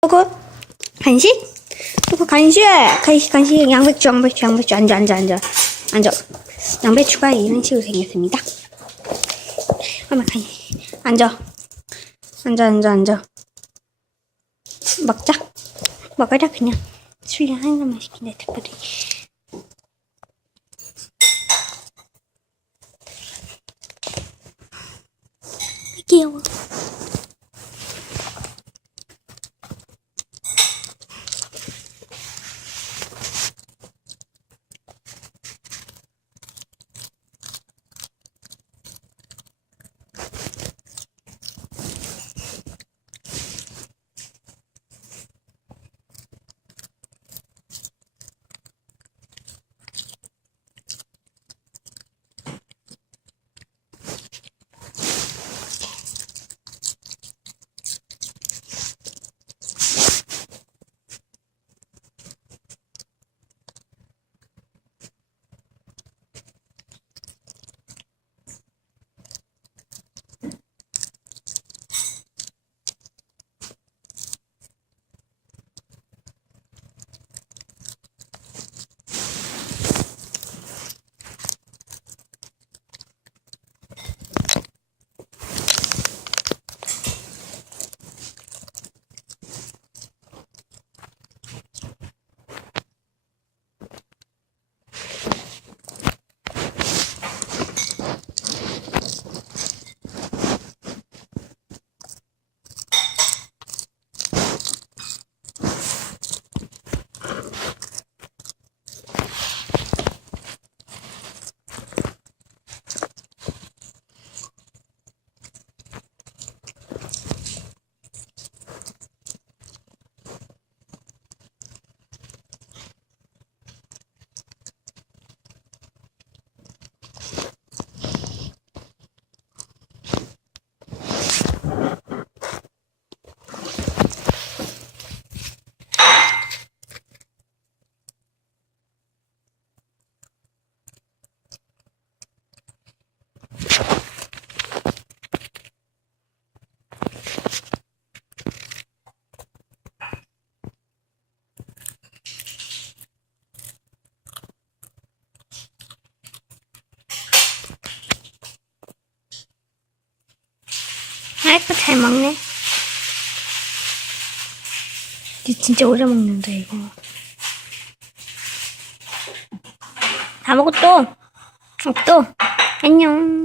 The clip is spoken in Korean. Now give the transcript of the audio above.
그거 간식? 그거 간식! 간식 간식. 양배추 양배추 양배추. 앉아 앉아 앉아. 앉아. 양배추가 이런 식으로 생겼습니다. 그러면 간식 앉아. 앉아 앉아 앉아. 먹자. 먹어라 그냥. 술래 한 잔만 시킨다 특별히 귀여워 아이고 잘 먹네. 이 진짜 오래 먹는다 이거. 다 먹었어. 또 안녕.